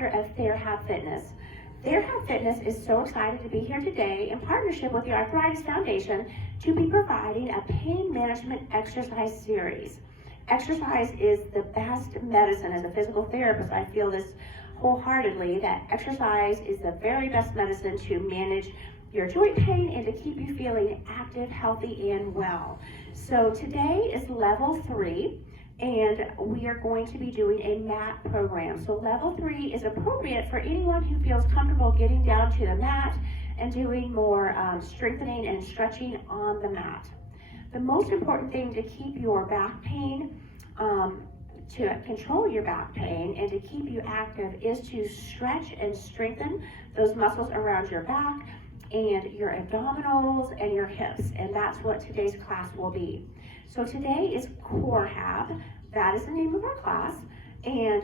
founder of TherHab Fitness. TherHab Fitness is so excited to be here today in partnership with the Arthritis Foundation to be providing a pain management exercise series. Exercise is the best medicine. As a physical therapist, I feel this wholeheartedly, that exercise is the very best medicine to manage your joint pain and to keep you feeling active, healthy, and well. So today is level 3. And we are going to be doing a mat program. So level 3 is appropriate for anyone who feels comfortable getting down to the mat and doing more strengthening and stretching on the mat. The most important thing to keep your back pain, to control your back pain and to keep you active is to stretch and strengthen those muscles around your back and your abdominals and your hips. And that's what today's class will be. So today is CoreHab. That is the name of our class. And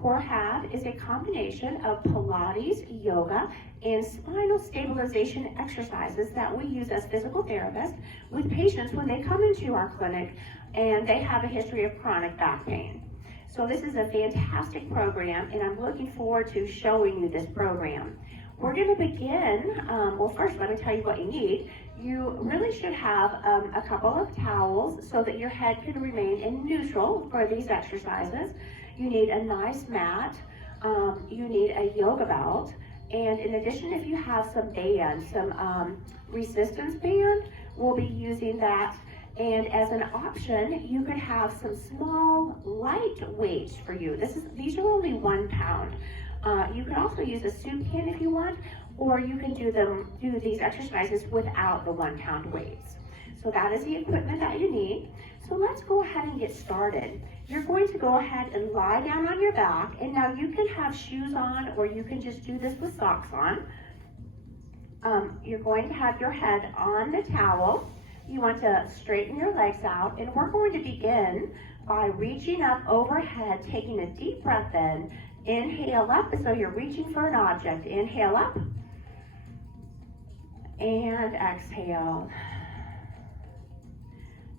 CoreHab is a combination of Pilates, yoga, and spinal stabilization exercises that we use as physical therapists with patients when they come into our clinic and they have a history of chronic back pain. So this is a fantastic program, and I'm looking forward to showing you this program. We're going to begin, well, first let me tell you what you need. You really should have a couple of towels so that your head can remain in neutral for these exercises. You need a nice mat. You need a yoga belt. And in addition, if you have some band, some resistance band, we'll be using that. And as an option, you could have some small, light weights for you. These are only 1 pound. You can also use a soup can if you want, or you can do these exercises without the 1 pound weights. So that is the equipment that you need. So let's go ahead and get started. You're going to go ahead and lie down on your back, and now you can have shoes on, or you can just do this with socks on. You're going to have your head on the towel. You want to straighten your legs out, and we're going to begin by reaching up overhead, taking a deep breath in. Inhale up as though you're reaching for an object. Inhale up and exhale.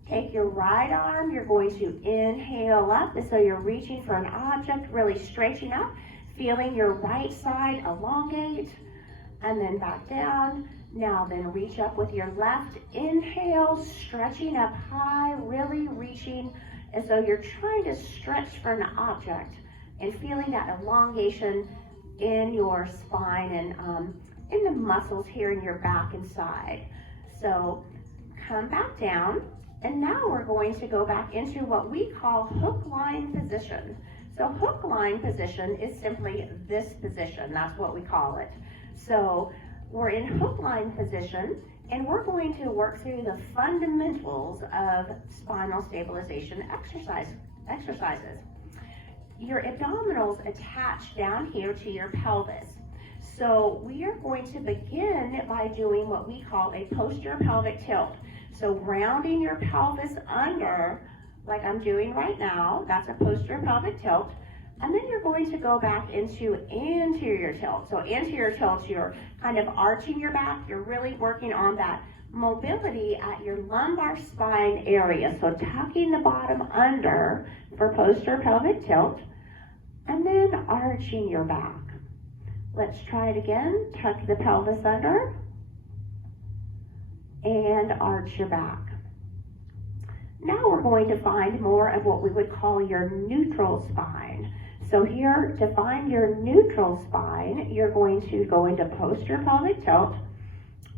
Take your right arm, you're going to inhale up as though you're reaching for an object, really stretching up, feeling your right side elongate, and then back down. Now then reach up with your left. Inhale, stretching up high, really reaching as though you're trying to stretch for an object and feeling that elongation in your spine and in the muscles here in your back and side. So come back down, and now we're going to go back into what we call hook line position. So hook line position is simply this position. That's what we call it. So we're in hook line position, and we're going to work through the fundamentals of spinal stabilization exercises. Your abdominals attach down here to your pelvis. So we are going to begin by doing what we call a posterior pelvic tilt. So rounding your pelvis under, like I'm doing right now, that's a posterior pelvic tilt. And then you're going to go back into anterior tilt. So anterior tilt, you're kind of arching your back. You're really working on that mobility at your lumbar spine area. So tucking the bottom under for posterior pelvic tilt, and then arching your back. Let's try it again. Tuck the pelvis under and arch your back. Now we're going to find more of what we would call your neutral spine. So here, to find your neutral spine, you're going to go into posterior pelvic tilt,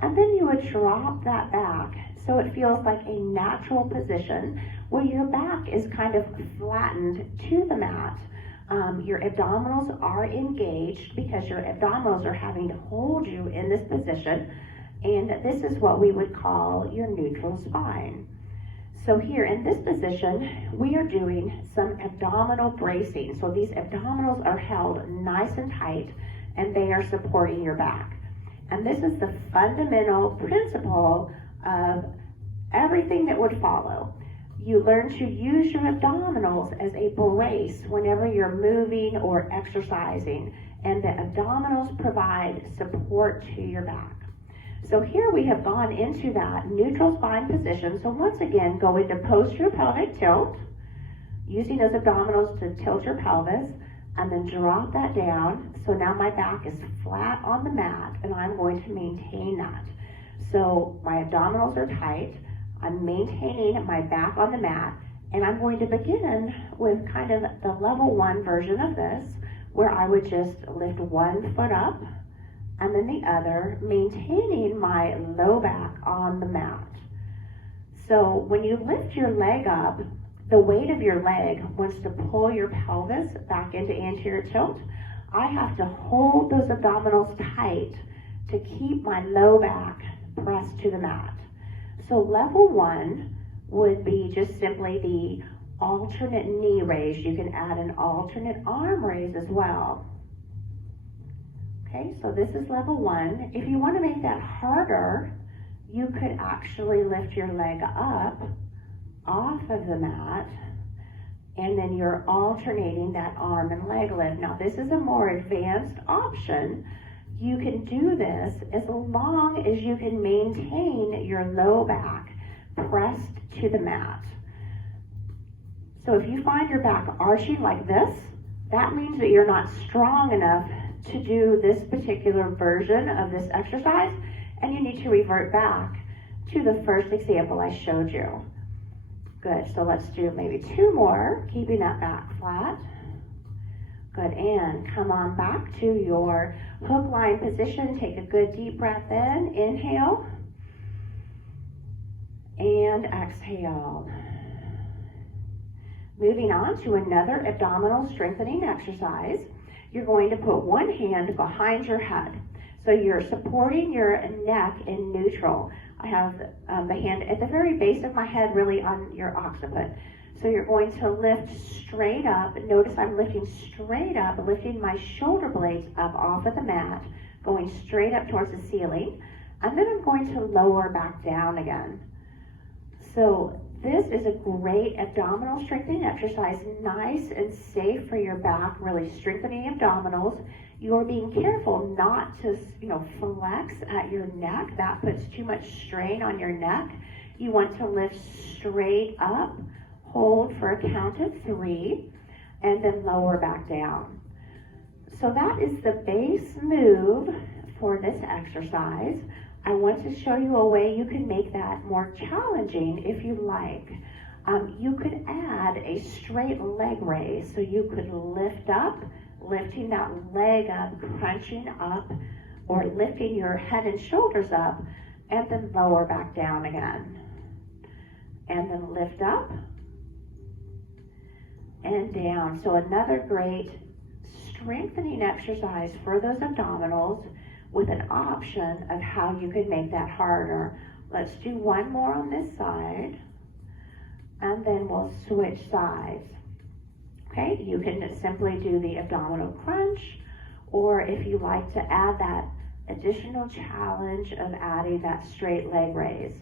and then you would drop that back so it feels like a natural position where your back is kind of flattened to the mat. Your abdominals are engaged because your abdominals are having to hold you in this position, and this is what we would call your neutral spine. So here in this position, we are doing some abdominal bracing. So these abdominals are held nice and tight, and they are supporting your back. And this is the fundamental principle of everything that would follow. You learn to use your abdominals as a brace whenever you're moving or exercising, and the abdominals provide support to your back. So here we have gone into that neutral spine position. So once again, go into posterior pelvic tilt, using those abdominals to tilt your pelvis. and then drop that down. So now my back is flat on the mat, and I'm going to maintain that. So my abdominals are tight, I'm maintaining my back on the mat, and I'm going to begin with kind of the level 1 version of this, where I would just lift one foot up and then the other, maintaining my low back on the mat. So when you lift your leg up, the weight of your leg wants to pull your pelvis back into anterior tilt. I have to hold those abdominals tight to keep my low back pressed to the mat. So level 1 would be just simply the alternate knee raise. You can add an alternate arm raise as well. Okay, so this is level 1. If you want to make that harder, you could actually lift your leg up off of the mat, and then you're alternating that arm and leg lift. Now this is a more advanced option. You can do this as long as you can maintain your low back pressed to the mat. So if you find your back arching like this, that means that you're not strong enough to do this particular version of this exercise, and you need to revert back to the first example I showed you. Good, so let's do maybe 2 more, keeping that back flat. Good, and come on back to your hook line position. Take a good deep breath in, inhale, and exhale. Moving on to another abdominal strengthening exercise. You're going to put one hand behind your head. So you're supporting your neck in neutral. I have the hand at the very base of my head, really on your occiput. So you're going to lift straight up. Notice I'm lifting straight up, lifting my shoulder blades up off of the mat, going straight up towards the ceiling. And then I'm going to lower back down again. So this is a great abdominal strengthening exercise, nice and safe for your back, really strengthening abdominals. You're being careful not to, flex at your neck. That puts too much strain on your neck. You want to lift straight up, hold for a count of 3, and then lower back down. So that is the base move for this exercise. I want to show you a way you can make that more challenging if you like. You could add a straight leg raise, so you could lift up, lifting that leg up, crunching up, or lifting your head and shoulders up, and then lower back down again. And then lift up and down. So another great strengthening exercise for those abdominals, with an option of how you can make that harder. Let's do one more on this side, and then we'll switch sides. Okay, you can simply do the abdominal crunch, or if you like to add that additional challenge of adding that straight leg raise.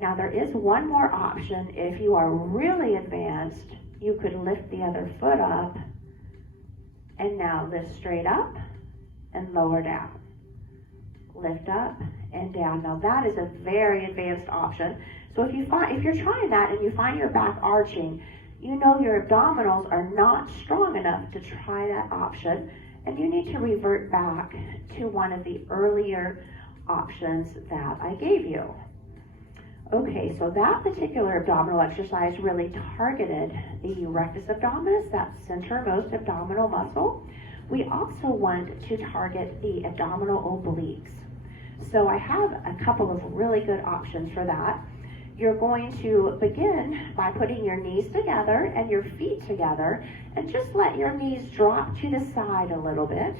Now there is one more option. If you are really advanced, you could lift the other foot up, and now lift straight up and lower down. Lift up and down. Now that is a very advanced option. So if you're trying that and you find your back arching, you know your abdominals are not strong enough to try that option, and you need to revert back to one of the earlier options that I gave you. Okay, so that particular abdominal exercise really targeted the rectus abdominis, that centermost abdominal muscle. We also want to target the abdominal obliques. So I have a couple of really good options for that. You're going to begin by putting your knees together and your feet together, and just let your knees drop to the side a little bit,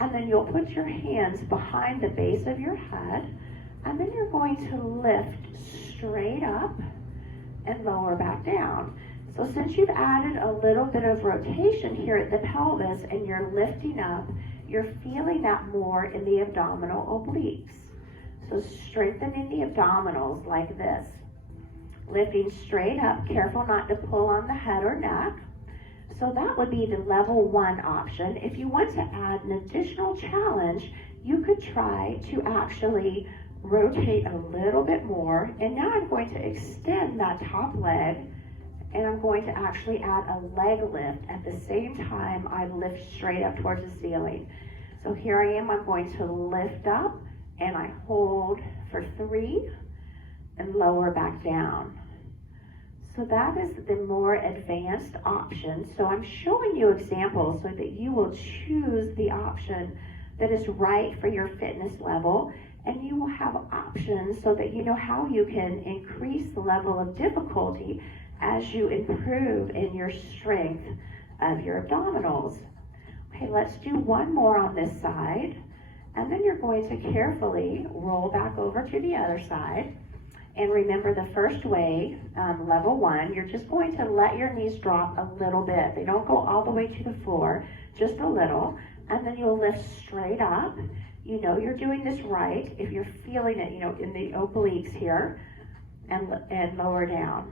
and then you'll put your hands behind the base of your head, and then you're going to lift straight up and lower back down. So since you've added a little bit of rotation here at the pelvis and you're lifting up, you're feeling that more in the abdominal obliques. So strengthening the abdominals like this. Lifting straight up, careful not to pull on the head or neck. So that would be the level 1 option. If you want to add an additional challenge, you could try to actually rotate a little bit more. And now I'm going to extend that top leg and I'm going to actually add a leg lift at the same time I lift straight up towards the ceiling. So here I am, I'm going to lift up, and I hold for 3, and lower back down. So that is the more advanced option. So I'm showing you examples so that you will choose the option that is right for your fitness level, and you will have options so that you know how you can increase the level of difficulty as you improve in your strength of your abdominals. Okay, let's do one more on this side, and then you're going to carefully roll back over to the other side. And remember, the first way, level 1, you're just going to let your knees drop a little bit. They don't go all the way to the floor, just a little, and then you'll lift straight up. You know you're doing this right if you're feeling it, in the obliques here, and lower down.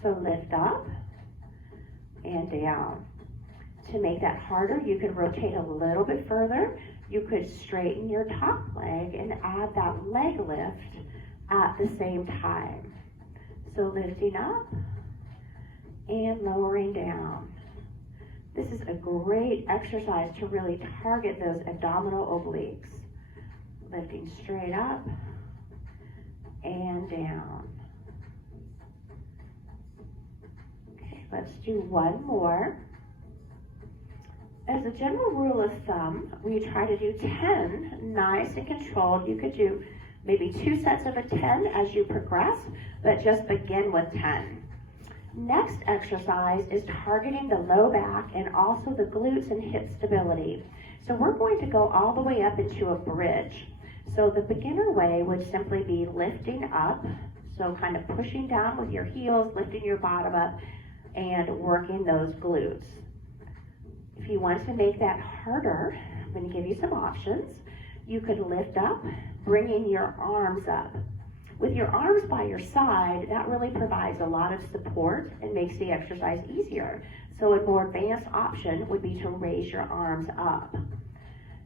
So lift up and down. To make that harder, you could rotate a little bit further. You could straighten your top leg and add that leg lift at the same time. So lifting up and lowering down. This is a great exercise to really target those abdominal obliques. Lifting straight up and down. Okay, let's do one more. As a general rule of thumb, we try to do 10 nice and controlled. You could do maybe 2 sets of a 10 as you progress, but just begin with 10. Next exercise is targeting the low back and also the glutes and hip stability. So we're going to go all the way up into a bridge. So the beginner way would simply be lifting up, so kind of pushing down with your heels, lifting your bottom up, and working those glutes. If you want to make that harder, I'm going to give you some options. You could lift up, bringing your arms up. With your arms by your side, that really provides a lot of support and makes the exercise easier. So a more advanced option would be to raise your arms up.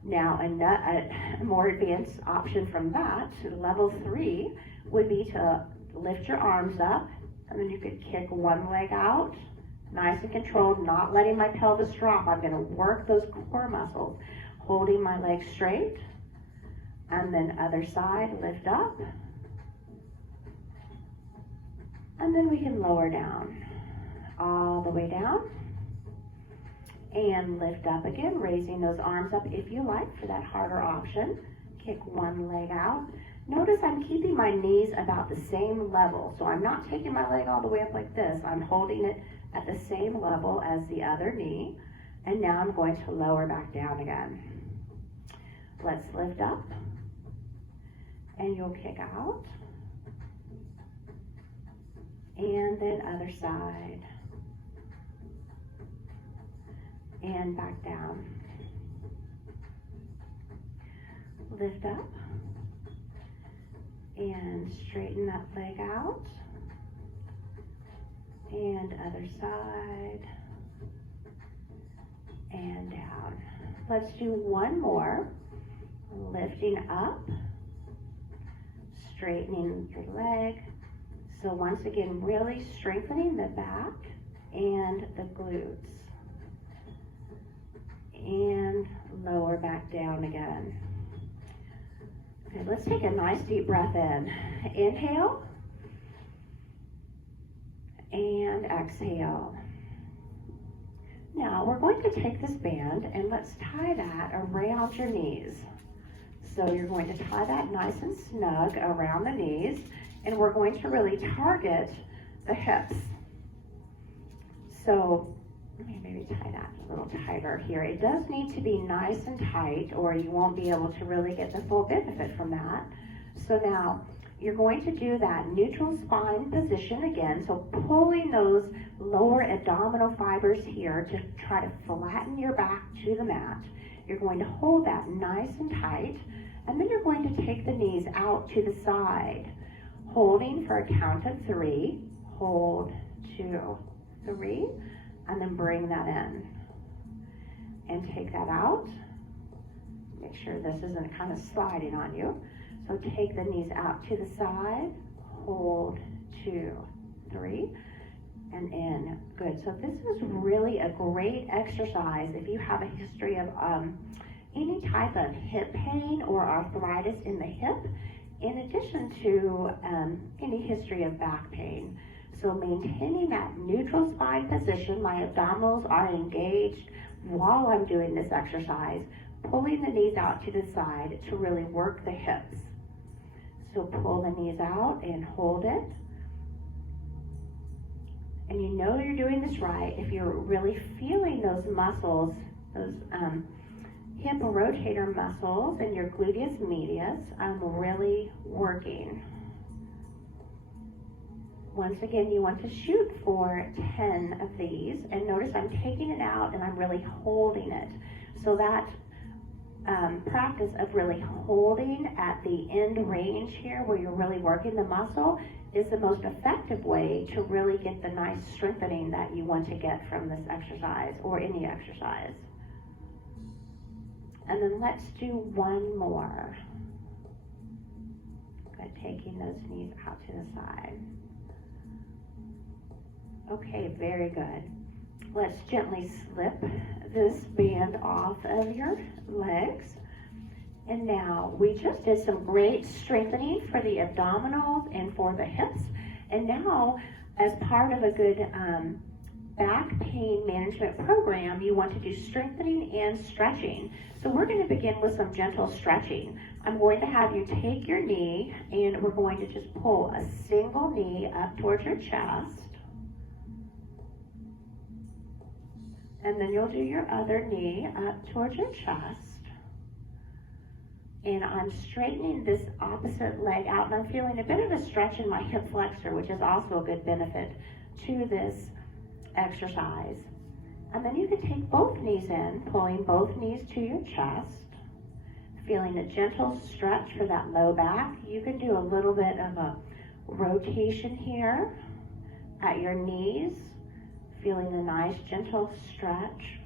Now, a more advanced option from that, level 3, would be to lift your arms up, and then you could kick one leg out, nice and controlled, not letting my pelvis drop. I'm going to work those core muscles, holding my legs straight, and then other side, lift up, and then we can lower down, all the way down, and lift up again, raising those arms up if you like for that harder option. Kick one leg out. Notice I'm keeping my knees about the same level, so I'm not taking my leg all the way up like this. I'm holding it at the same level as the other knee, and now I'm going to lower back down again. Let's lift up, and you'll kick out, and then other side, and back down. Lift up, and straighten that leg out, and other side, and down. Let's do one more. Lifting up, straightening your leg. So once again, really strengthening the back and the glutes. And lower back down again. Okay, let's take a nice deep breath in. Inhale. And exhale. Now we're going to take this band and let's tie that around your knees. So you're going to tie that nice and snug around the knees, and we're going to really target the hips. So let me maybe tie that a little tighter here. It does need to be nice and tight or you won't be able to really get the full benefit from that. So now you're going to do that neutral spine position again, so pulling those lower abdominal fibers here to try to flatten your back to the mat. You're going to hold that nice and tight, and then you're going to take the knees out to the side, holding for a count of 3, hold, 2, 3, and then bring that in. And take that out. Make sure this isn't kind of sliding on you. So take the knees out to the side, hold, 2, 3, and in. Good. So this is really a great exercise if you have a history of any type of hip pain or arthritis in the hip, in addition to any history of back pain. So maintaining that neutral spine position, my abdominals are engaged while I'm doing this exercise, pulling the knees out to the side to really work the hips. So pull the knees out and hold it. And you know you're doing this right if you're really feeling those muscles, those hip rotator muscles and your gluteus medius really working. Once again, you want to shoot for 10 of these, and notice I'm taking it out and I'm really holding it. So that practice of really holding at the end range here where you're really working the muscle is the most effective way to really get the nice strengthening that you want to get from this exercise or any exercise. And then let's do one more. Good, taking those knees out to the side. Okay, very good. Let's gently slip this band off of your legs. And now we just did some great strengthening for the abdominals and for the hips. And now, as part of a good back pain management program, you want to do strengthening and stretching. So we're going to begin with some gentle stretching. I'm going to have you take your knee and we're going to just pull a single knee up towards your chest. And then you'll do your other knee up towards your chest. And I'm straightening this opposite leg out, and I'm feeling a bit of a stretch in my hip flexor, which is also a good benefit to this exercise. And then you can take both knees in, pulling both knees to your chest, feeling a gentle stretch for that low back. You can do a little bit of a rotation here at your knees, feeling a nice gentle stretch.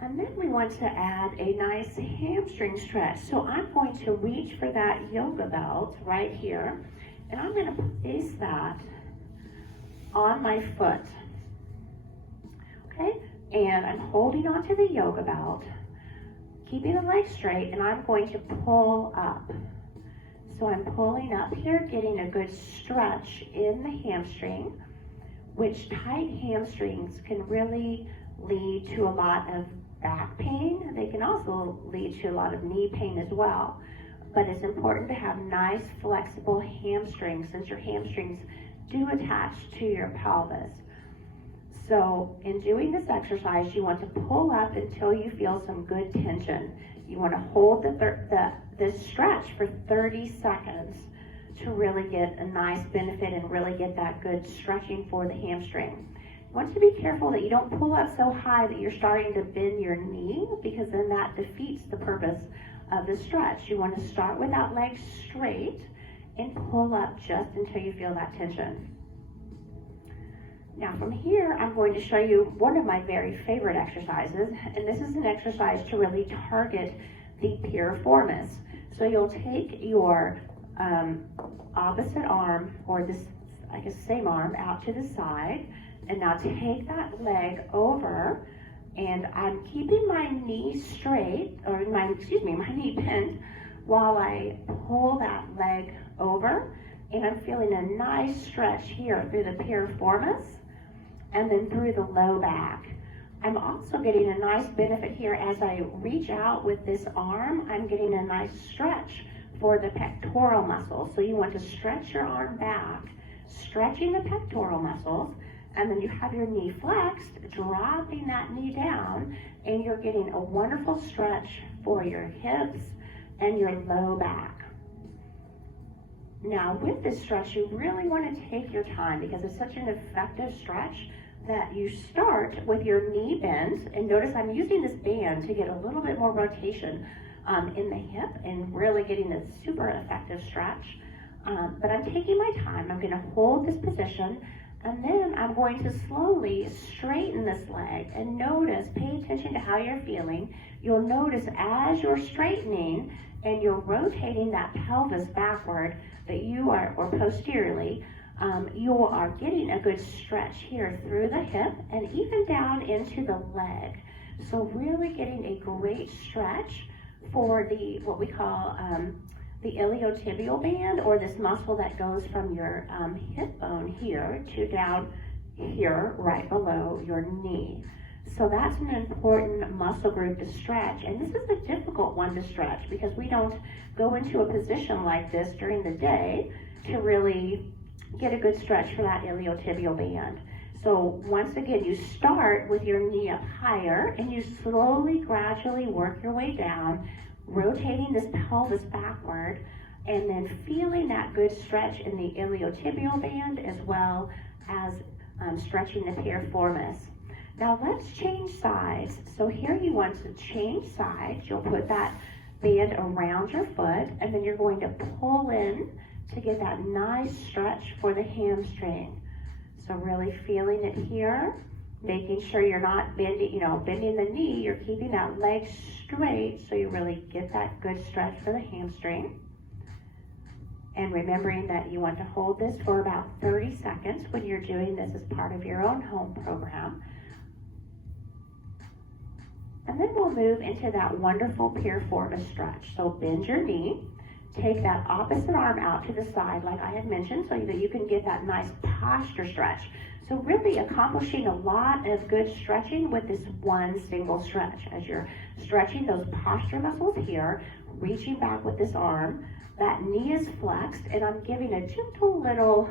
And then we want to add a nice hamstring stretch. So I'm going to reach for that yoga belt right here, and I'm going to place that on my foot. Okay, and I'm holding onto the yoga belt, keeping the leg straight, and I'm going to pull up. So I'm pulling up here, getting a good stretch in the hamstring, which tight hamstrings can really lead to a lot of back pain. They can also lead to a lot of knee pain as well. But it's important to have nice, flexible hamstrings, since your hamstrings do attach to your pelvis. So in doing this exercise, you want to pull up until you feel some good tension. You want to hold this stretch for 30 seconds to really get a nice benefit and really get that good stretching for the hamstring. You want to be careful that you don't pull up so high that you're starting to bend your knee, because then that defeats the purpose of the stretch. You want to start with that leg straight and pull up just until you feel that tension. Now from here, I'm going to show you one of my very favorite exercises, and this is an exercise to really target the piriformis. So you'll take your opposite arm, or this, I guess, same arm, out to the side, and now take that leg over, and I'm keeping my knee straight, or my knee bent, while I pull that leg over, and I'm feeling a nice stretch here through the piriformis, and then through the low back. I'm also getting a nice benefit here as I reach out with this arm. I'm getting a nice stretch for the pectoral muscles. So you want to stretch your arm back, stretching the pectoral muscles, and then you have your knee flexed, dropping that knee down, and you're getting a wonderful stretch for your hips and your low back. Now with this stretch, you really want to take your time, because it's such an effective stretch that you start with your knee bent, and notice I'm using this band to get a little bit more rotation in the hip and really getting a super effective stretch. But I'm taking my time. I'm going to hold this position, And then I'm going to slowly straighten this leg and notice, pay attention to how you're feeling. You'll notice as you're straightening and you're rotating that pelvis backward that you are, or posteriorly, you are getting a good stretch here through the hip and even down into the leg. So really getting a great stretch for the, what we call the iliotibial band, or this muscle that goes from your hip bone here to down here right below your knee. So that's an important muscle group to stretch, and this is a difficult one to stretch because we don't go into a position like this during the day to really get a good stretch for that iliotibial band. So once again, you start with your knee up higher and you slowly, gradually work your way down, rotating this pelvis backward, and then feeling that good stretch in the iliotibial band as well as stretching the piriformis. Now let's change sides. So here you want to change sides. You'll put that band around your foot, and then you're going to pull in to get that nice stretch for the hamstring. So really feeling it here, making sure you're not bending, bending the knee, you're keeping that leg straight so you really get that good stretch for the hamstring. And remembering that you want to hold this for about 30 seconds when you're doing this as part of your own home program. And then we'll move into that wonderful piriformis stretch. So bend your knee, take that opposite arm out to the side like I had mentioned so that you can get that nice posture stretch. So really accomplishing a lot of good stretching with this one single stretch. As you're stretching those posture muscles here, reaching back with this arm, that knee is flexed, and I'm giving a gentle little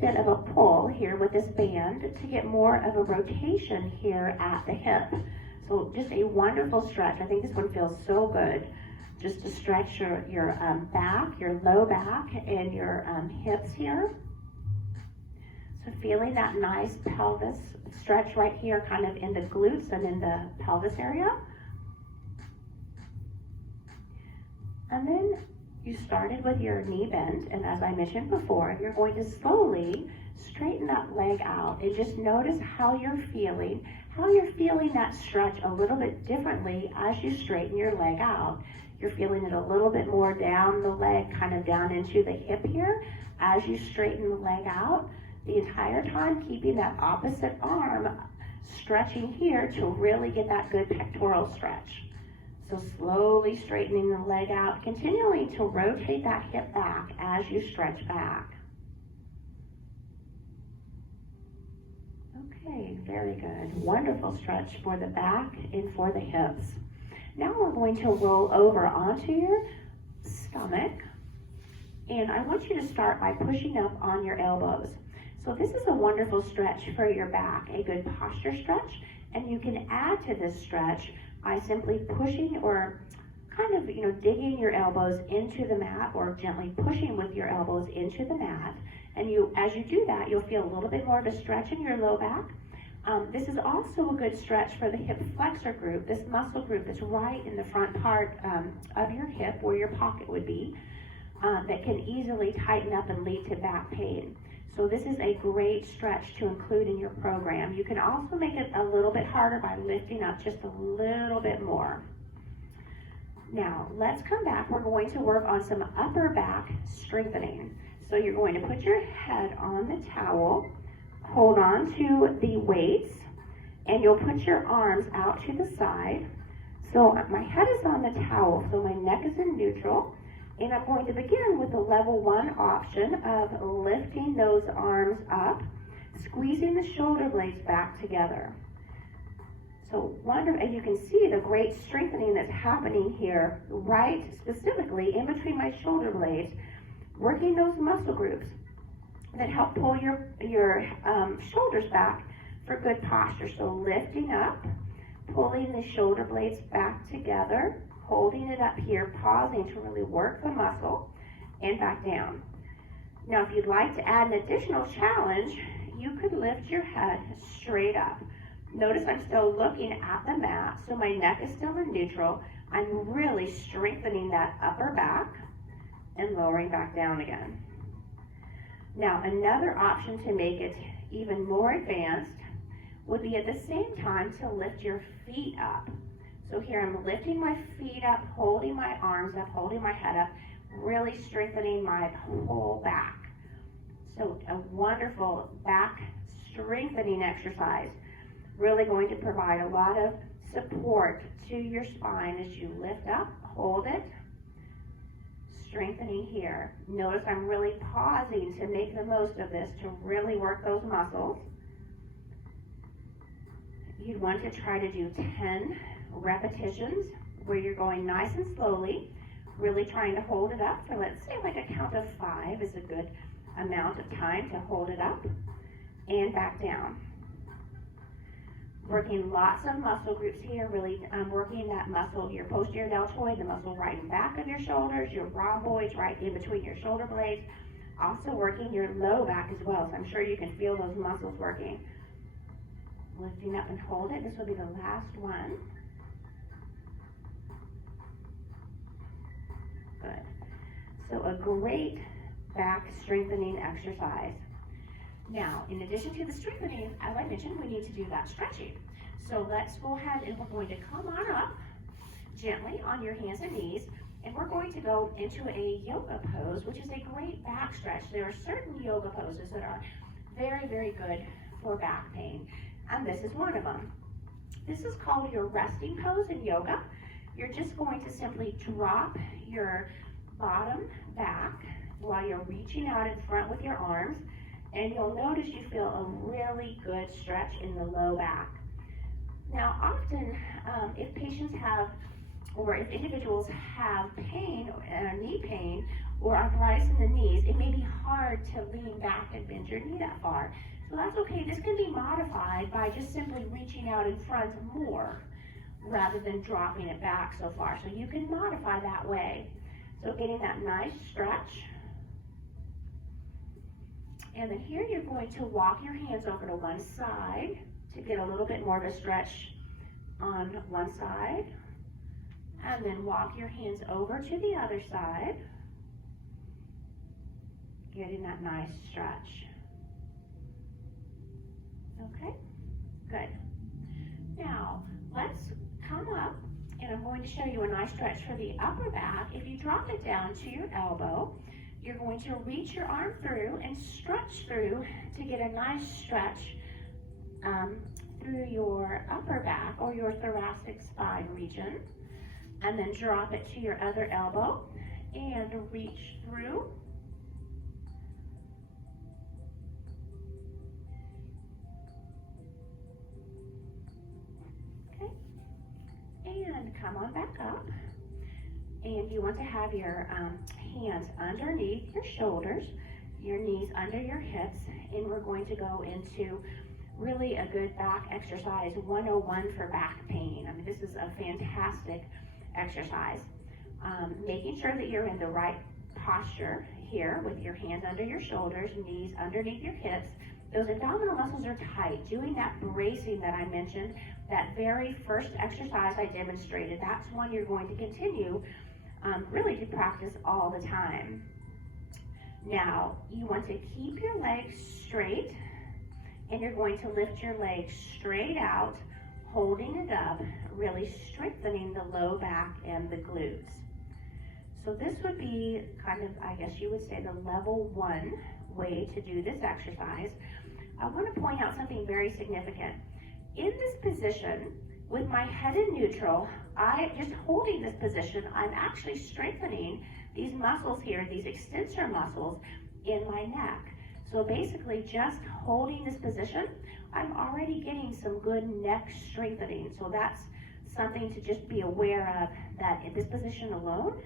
bit of a pull here with this band to get more of a rotation here at the hip. So just a wonderful stretch. I think this one feels so good. Just to stretch your back, your low back, and your hips here. So feeling that nice pelvis stretch right here, kind of in the glutes and in the pelvis area. And then you started with your knee bend, and as I mentioned before, you're going to slowly straighten that leg out and just notice how you're feeling that stretch a little bit differently as you straighten your leg out. You're feeling it a little bit more down the leg, kind of down into the hip here as you straighten the leg out. The entire time keeping that opposite arm stretching here to really get that good pectoral stretch. So slowly straightening the leg out, continuing to rotate that hip back as you stretch back. Okay, very good. Wonderful stretch for the back and for the hips. Now we're going to roll over onto your stomach, and I want you to start by pushing up on your elbows. So this is a wonderful stretch for your back, a good posture stretch, and you can add to this stretch by simply pushing or kind of, digging your elbows into the mat or gently pushing with your elbows into the mat. And as you do that, you'll feel a little bit more of a stretch in your low back. This is also a good stretch for the hip flexor group, this muscle group that's right in the front part of your hip where your pocket would be, that can easily tighten up and lead to back pain. So this is a great stretch to include in your program. You can also make it a little bit harder by lifting up just a little bit more. Now, let's come back. We're going to work on some upper back strengthening. So you're going to put your head on the towel, hold on to the weights, and you'll put your arms out to the side. So my head is on the towel, so my neck is in neutral. And I'm going to begin with the level 1 option of lifting those arms up, squeezing the shoulder blades back together. So wonderful, and you can see the great strengthening that's happening here, right specifically in between my shoulder blades, working those muscle groups that help pull your shoulders back for good posture. So lifting up, pulling the shoulder blades back together, holding it up here, pausing to really work the muscle, and back down. Now, if you'd like to add an additional challenge, you could lift your head straight up. Notice I'm still looking at the mat, so my neck is still in neutral. I'm really strengthening that upper back and lowering back down again. Now, another option to make it even more advanced would be at the same time to lift your feet up. So here I'm lifting my feet up, holding my arms up, holding my head up, really strengthening my whole back. So a wonderful back strengthening exercise, really going to provide a lot of support to your spine as you lift up, hold it, strengthening here. Notice I'm really pausing to make the most of this, to really work those muscles. You'd want to try to do 10 repetitions where you're going nice and slowly, really trying to hold it up for, let's say, like a count of 5 is a good amount of time to hold it up and back down. Working lots of muscle groups here, really working that muscle, your posterior deltoid, the muscle right in back of your shoulders, your rhomboids right in between your shoulder blades, also working your low back as well, so I'm sure you can feel those muscles working. Lifting up and hold it. This will be the last one. Good. So a great back strengthening exercise. Now, in addition to the strengthening, as I mentioned, we need to do that stretching. So let's go ahead and we're going to come on up gently on your hands and knees, and we're going to go into a yoga pose, which is a great back stretch. There are certain yoga poses that are very, very good for back pain, and this is one of them. This is called your resting pose in yoga. You're just going to simply drop your bottom back while you're reaching out in front with your arms, and you'll notice you feel a really good stretch in the low back. Now, often, if patients have, or if individuals have pain, knee pain, or arthritis in the knees, it may be hard to lean back and bend your knee that far. So that's okay. This can be modified by just simply reaching out in front more, rather than dropping it back so far. So you can modify that way. So getting that nice stretch. And then here you're going to walk your hands over to one side to get a little bit more of a stretch on one side. And then walk your hands over to the other side, getting that nice stretch. Okay, good. Now, let's come up, and I'm going to show you a nice stretch for the upper back. If you drop it down to your elbow, you're going to reach your arm through and stretch through to get a nice stretch through your upper back or your thoracic spine region. And then drop it to your other elbow and reach through. Okay, and come on back up. And you want to have your hands underneath your shoulders, your knees under your hips, and we're going to go into really a good back exercise 101 for back pain. I mean, this is a fantastic exercise. Making sure that you're in the right posture here with your hands under your shoulders, knees underneath your hips. Those abdominal muscles are tight. Doing that bracing that I mentioned, that very first exercise I demonstrated, that's one you're going to continue really to practice all the time. Now, you want to keep your legs straight, and you're going to lift your legs straight out, holding it up, really strengthening the low back and the glutes. So this would be kind of, I guess you would say, the level 1 way to do this exercise. I want to point out something very significant. In this position, with my head in neutral, just holding this position, I'm actually strengthening these muscles here, these extensor muscles in my neck. So basically, just holding this position, I'm already getting some good neck strengthening. So that's something to just be aware of, that in this position alone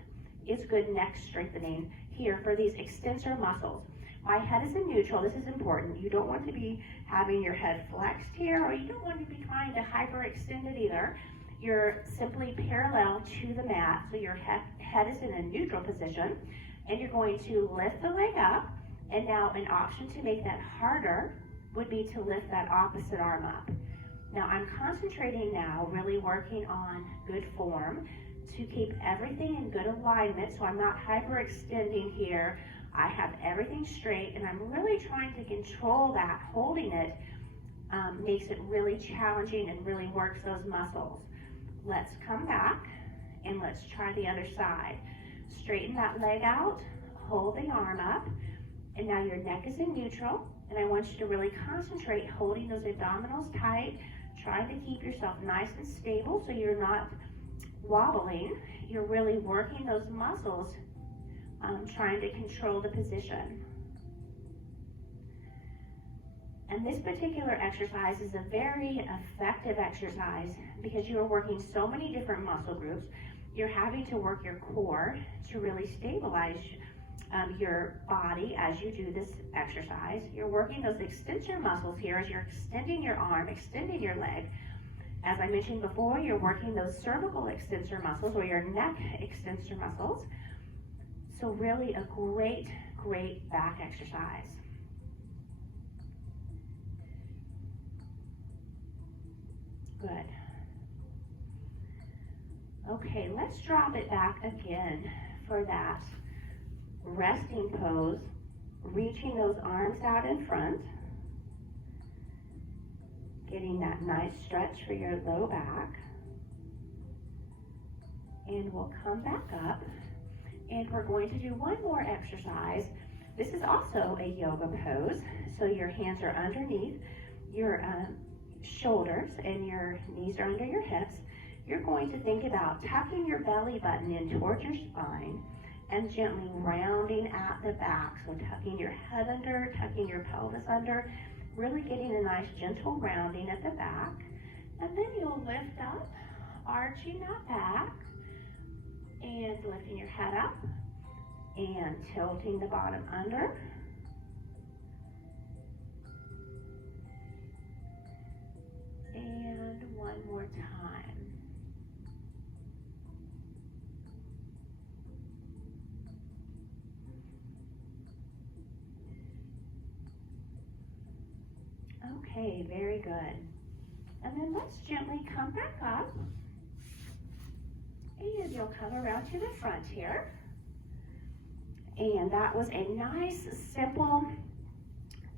is good neck strengthening here for these extensor muscles. My head is in neutral. This is important. You don't want to be having your head flexed here, or you don't want to be trying to hyperextend it either. You're simply parallel to the mat, so your head is in a neutral position, and you're going to lift the leg up. And now an option to make that harder would be to lift that opposite arm up. Now I'm concentrating now, really working on good form to keep everything in good alignment, so I'm not hyperextending here I have everything straight, and I'm really trying to control that. Holding it makes it really challenging and really works those muscles. Let's come back and let's try the other side. Straighten that leg out, hold the arm up, and now your neck is in neutral, and I want you to really concentrate holding those abdominals tight, trying to keep yourself nice and stable so you're not wobbling. You're really working those muscles, trying to control the position. And this particular exercise is a very effective exercise because you are working so many different muscle groups. You're having to work your core to really stabilize your body as you do this exercise. You're working those extensor muscles here as you're extending your arm, extending your leg. As I mentioned before, you're working those cervical extensor muscles or your neck extensor muscles. So really a great, great back exercise. Good. Okay, let's drop it back again for that resting pose, reaching those arms out in front, getting that nice stretch for your low back. And we'll come back up, and we're going to do one more exercise. This is also a yoga pose, so your hands are underneath your shoulders and your knees are under your hips. You're going to think about tucking your belly button in towards your spine and gently rounding at the back. So tucking your head under, tucking your pelvis under, really getting a nice gentle rounding at the back. And then you'll lift up, arching that back, and lifting your head up and tilting the bottom under. And one more time. Okay, very good. And then let's gently come back up. And you'll come around to the front here. And that was a nice, simple,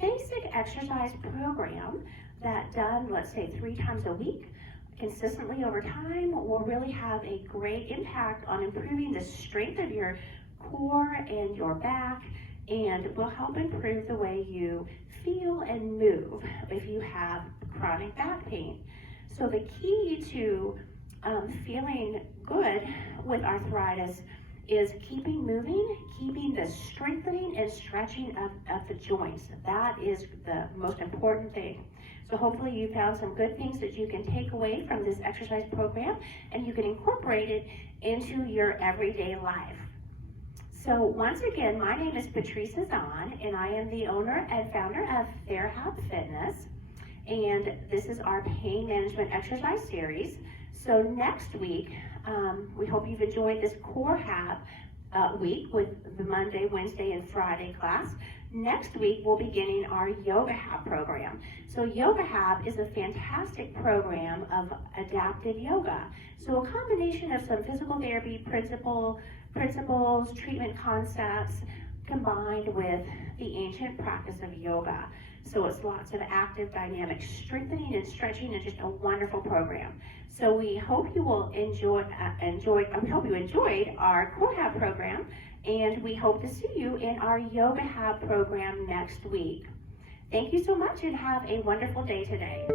basic exercise program that done, let's say, 3 times a week, consistently over time, will really have a great impact on improving the strength of your core and your back, and will help improve the way you feel and move if you have chronic back pain. So the key to feeling good with arthritis is keeping moving, keeping the strengthening and stretching of the joints. That is the most important thing. So hopefully you found some good things that you can take away from this exercise program, and you can incorporate it into your everyday life. So once again, my name is Patrice Zahn, and I am the owner and founder of TherHab Fitness, and this is our pain management exercise series. So next week, we hope you've enjoyed this CoreHab week with the Monday, Wednesday, and Friday class. Next week, we'll be beginning our YogaHab program. So YogaHab is a fantastic program of adaptive yoga. So a combination of some physical therapy principles, treatment concepts, combined with the ancient practice of yoga. So it's lots of active, dynamic strengthening and stretching, and just a wonderful program. So we hope you will enjoyed our CoreHab program, and we hope to see you in our YogaHab program next week. Thank you so much, and have a wonderful day today.